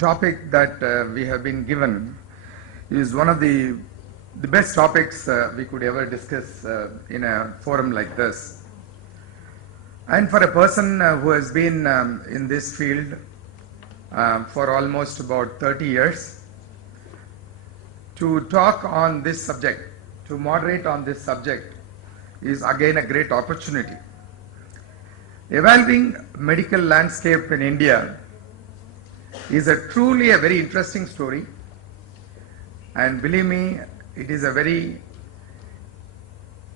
topic that we have been given is one of the best topics we could ever discuss in a forum like this. And for a person who has been in this field for almost about 30 years, to talk on this subject, to moderate on this subject, is again a great opportunity. Evolving medical landscape in India is truly a very interesting story, and believe me, it is a very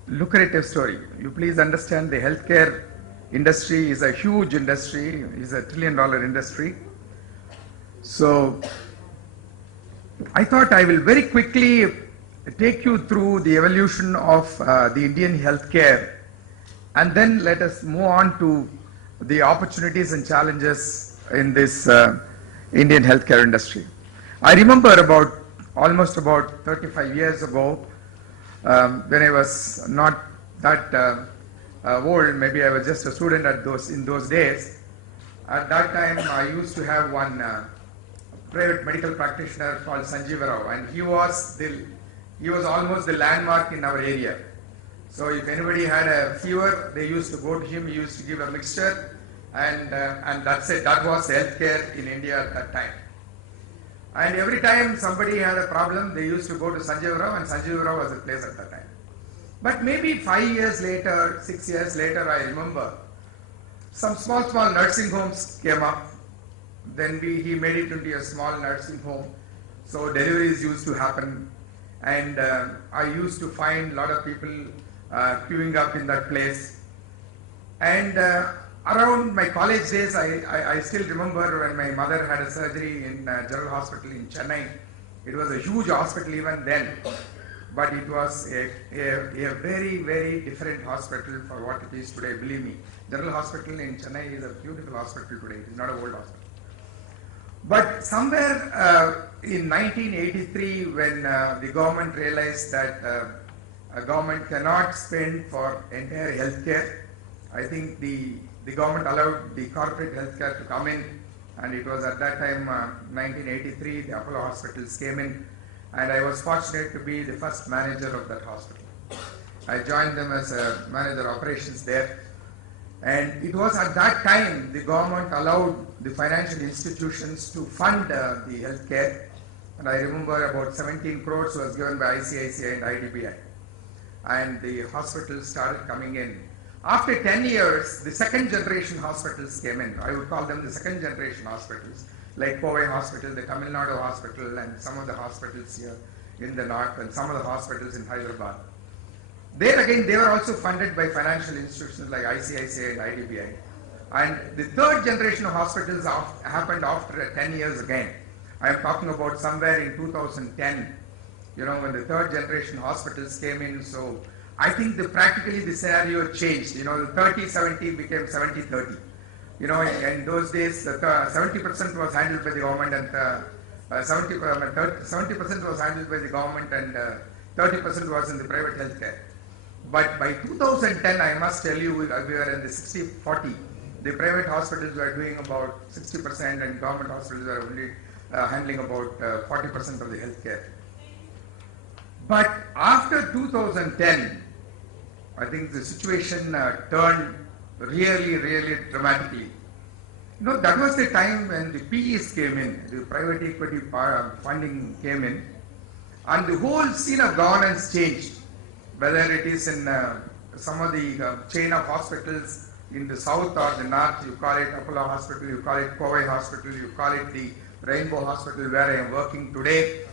lucrative story. You please understand, the healthcare industry is a huge industry, is a $1 trillion industry. So I thought I will very quickly take you through the evolution of the Indian healthcare, and then let us move on to the opportunities and challenges in this Indian healthcare industry. I remember almost about 35 years ago, when I was not that old, maybe I was just a student in those days. At that time, I used to have one private medical practitioner called Sanjeev Rao, and he was almost the landmark in our area. So if anybody had a fever, they used to go to him. He used to give a mixture, and that's it. That was healthcare in India at that time. And every time somebody had a problem, they used to go to Sanjeev Rao, and Sanjeev Rao was the place at that time. But maybe 5 years later, 6 years later, I remember some small nursing homes came up. Then he made it into a small nursing home. So deliveries used to happen, and I used to find a lot of people queuing up in that place. And around my college days, I still remember when my mother had a surgery in General Hospital in Chennai. It was a huge hospital even then, but it was a very, very different hospital for what it is today, believe me. General Hospital in Chennai is a beautiful hospital today. It is not an old hospital. But somewhere in 1983, when the government realized that a government cannot spend for entire healthcare, I think the government allowed the corporate healthcare to come in, and it was at that time, 1983, the Apollo hospitals came in, and I was fortunate to be the first manager of that hospital. I joined them as a manager operations there, and it was at that time the government allowed the financial institutions to fund the healthcare, and I remember about 17 crores was given by ICICI and IDBI, and the hospitals started coming in. After 10 years, the second generation hospitals came in. I would call them the second generation hospitals, like Powai Hospital, the Tamil Nadu Hospital, and some of the hospitals here in the north, and some of the hospitals in Hyderabad. There again, they were also funded by financial institutions like ICICI and IDBI. And the third generation of hospitals happened after 10 years again. I am talking about somewhere in 2010, when the third generation hospitals came in. So I think practically the scenario changed. The 30-70 became 70-30. In those days, 70% was handled by the government, and 70% was handled by the government, and 30% was in the private healthcare. But by 2010, I must tell you, we were in the 60-40. The private hospitals were doing about 60%, and government hospitals were only handling about 40% of the healthcare. But after 2010, I think the situation turned really, really dramatically. That was the time when the PEs came in, the private equity funding came in, and the whole scene of governance changed. Whether it is in some of the chain of hospitals in the south or the north, you call it Apollo Hospital, you call it Powai Hospital, you call it the Rainbow Hospital where I am working today.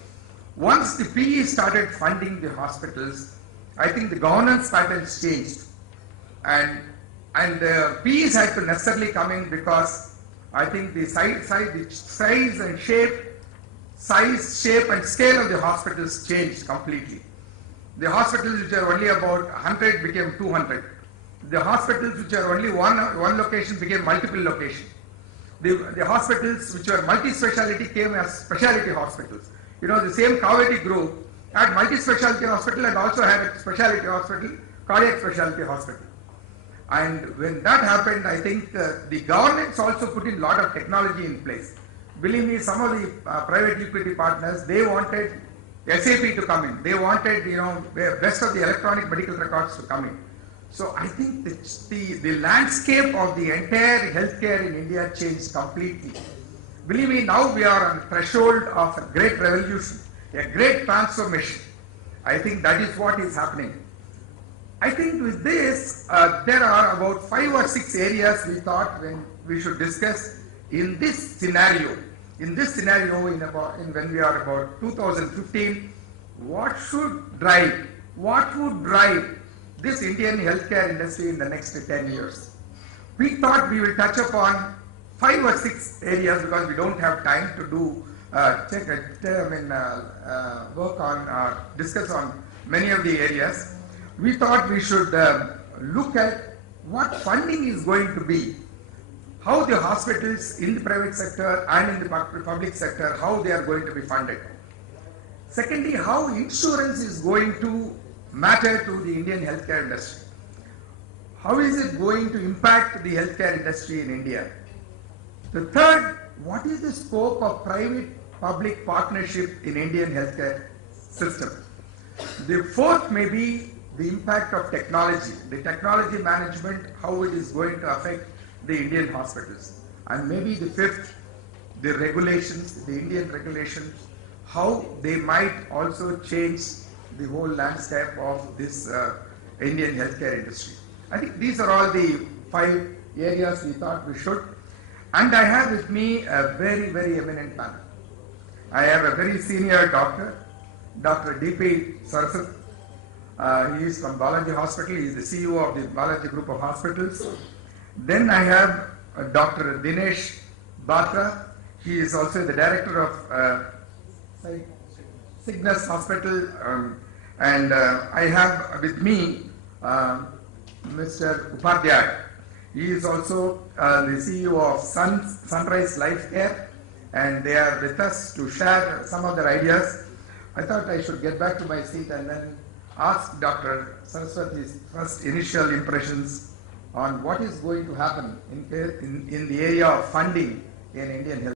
Once the PE started funding the hospitals, I think the governance patterns changed, and the PEs had to necessarily come in, because I think the size and shape and scale of the hospitals changed completely. The hospitals which are only about 100 became 200. The hospitals which are only one location became multiple locations. The hospitals which were multi-speciality came as specialty hospitals. The same Kaveri group had multi-specialty hospital and also had a specialty hospital, cardiac specialty hospital. And when that happened, I think the governments also put in a lot of technology in place. believe me, some of the private equity partners, they wanted SAP to come in. They wanted, the best of the electronic medical records to come in. So I think the landscape of the entire healthcare in India changed completely. Believe me, now we are on the threshold of a great revolution, a great transformation. I think that is what is happening. I think with this, there are about 5 or 6 areas we thought when we should discuss in this scenario. In this scenario, when we are about 2015, what would drive this Indian healthcare industry in the next 10 years? We thought we will touch upon 5 or 6 areas because we don't have time to do work on or discuss on many of the areas. We thought we should look at what funding is going to be, how the hospitals in the private sector and in the public sector, how they are going to be funded. Secondly, how insurance is going to matter to the Indian healthcare industry. How is it going to impact the healthcare industry in India? The third, what is the scope of private-public partnership in Indian healthcare system? The fourth may be the impact of technology, the technology management, how it is going to affect the Indian hospitals. And maybe the fifth, the regulations, the Indian regulations, how they might also change the whole landscape of this Indian healthcare industry. I think these are all the 5 areas we thought we should. And I have with me a very, very eminent panel. I have a very senior doctor, Dr. D.P. Saraswat. He is from Balaji Hospital. He is the CEO of the Balaji Group of Hospitals. Then I have Dr. Dinesh Batra. He is also the director of Cygnus Hospital. And I have with me Mr. Upadhyay. He is also the CEO of Sunrise Life Care, and they are with us to share some of their ideas. I thought I should get back to my seat and then ask Dr. Saraswat his first initial impressions on what is going to happen in the area of funding in Indian health.